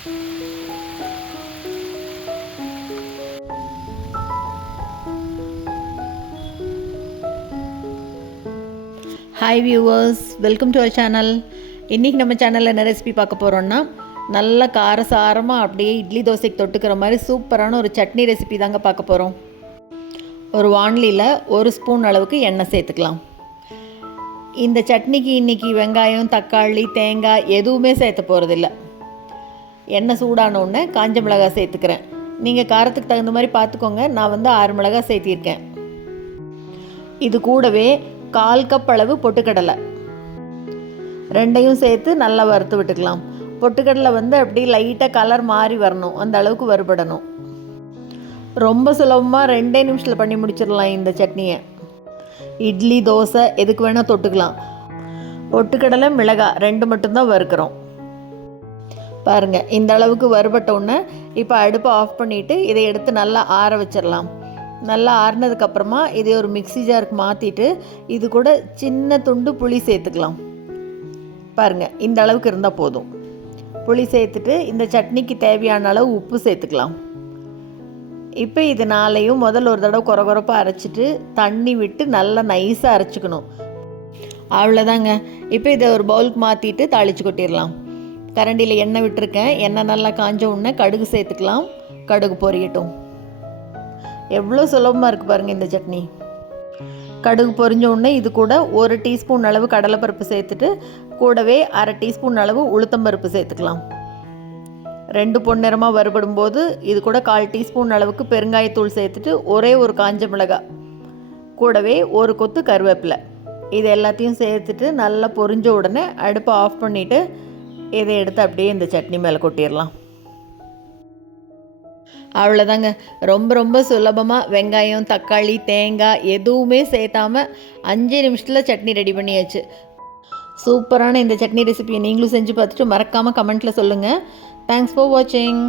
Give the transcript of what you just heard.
Hi viewers, welcome to our channel. இன்றைக்கி நம்ம சேனலில் என்ன ரெசிபி பார்க்க போகிறோன்னா, நல்ல காரசாரமாக அப்படியே இட்லி தோசைக்கு தொட்டுக்கிற மாதிரி சூப்பரான ஒரு சட்னி ரெசிபி தாங்க பார்க்க போகிறோம். ஒரு வாணலியில் 1 ஸ்பூன் அளவுக்கு எண்ணெய் சேர்த்துக்கலாம். இந்த சட்னிக்கு இன்றைக்கி வெங்காயம், தக்காளி, தேங்காய் எதுவுமே சேர்த்த போகிறதில்ல. எண்ணெய் சூடானோடனே காஞ்ச மிளகாய் சேர்த்துக்கிறேன். நீங்கள் காரத்துக்கு தகுந்த மாதிரி பார்த்துக்கோங்க. நான் 6 மிளகாய் சேர்த்திருக்கேன். இது கூடவே 1/4 கப் அளவு பொட்டுக்கடலை, ரெண்டையும் சேர்த்து நல்லா வறுத்து விட்டுக்கலாம். பொட்டுக்கடலை அப்படி லைட்டாக கலர் மாறி வரணும், அந்த அளவுக்கு வறுபடணும். ரொம்ப சுலபமாக 2 நிமிஷத்தில் பண்ணி முடிச்சிடலாம் இந்த சட்னியை. இட்லி, தோசை எதுக்கு வேணால் தொட்டுக்கலாம். பொட்டுக்கடலை, மிளகாய் 2 மட்டும்தான் வறுக்கிறோம். பாருங்கள், இந்த அளவுக்கு வறுபட்டோன்னே இப்போ அடுப்பை ஆஃப் பண்ணிவிட்டு இதை எடுத்து நல்லா ஆற வச்சிடலாம். நல்லா ஆறினதுக்கப்புறமா இதை ஒரு மிக்ஸி ஜாருக்கு மாற்றிட்டு இது கூட சின்ன துண்டு புளி சேர்த்துக்கலாம். பாருங்கள், இந்த அளவுக்கு இருந்தால் போதும். புளி சேர்த்துட்டு இந்த சட்னிக்கு தேவையான அளவு உப்பு சேர்த்துக்கலாம். இப்போ இது நாளையும் முதல்ல ஒரு தடவை கொரகொரப்பாக அரைச்சிட்டு தண்ணி விட்டு நல்லா நைஸாக அரைச்சிக்கணும். அவ்வளோதாங்க. இப்போ இதை ஒரு பவுலுக்கு மாற்றிட்டு தாளித்து கொட்டிடலாம். கரண்டியில் எண்ணெய் விட்டுருக்கேன். எண்ணெய் நல்லா காஞ்ச உடனே கடுகு சேர்த்துக்கலாம். கடுகு பொரியட்டும். எவ்வளோ சுலபமாக இருக்குது பாருங்கள் இந்த சட்னி. கடுகு பொரிஞ்ச உடனே இது கூட 1 டீஸ்பூன் அளவு கடலைப்பருப்பு சேர்த்துட்டு கூடவே 1/2 டீஸ்பூன் அளவு உளுத்தம்பருப்பு சேர்த்துக்கலாம். 2 பொன்னிறமாக வறுபடும் போது இது கூட 1/4 டீஸ்பூன் அளவுக்கு பெருங்காயத்தூள் சேர்த்துட்டு ஒரே ஒரு காஞ்ச மிளகாய் கூடவே 1 கொத்து கருவேப்பிலை இது எல்லாத்தையும் சேர்த்துட்டு நல்லா பொரிஞ்ச உடனே அடுப்பை ஆஃப் பண்ணிவிட்டு இதை எடுத்து அப்படியே இந்த சட்னி மேலே கொட்டிடலாம். அவ்வளோதாங்க. ரொம்ப சுலபமாக வெங்காயம், தக்காளி, தேங்காய் எதுவுமே சேர்த்தாமல் 5 நிமிஷத்தில் சட்னி ரெடி பண்ணியாச்சு. சூப்பரான இந்த சட்னி ரெசிபியை நீங்களும் செஞ்சு பார்த்துட்டு மறக்காமல் கமெண்ட்டில் சொல்லுங்கள். தேங்க்ஸ் ஃபார் வாட்சிங்.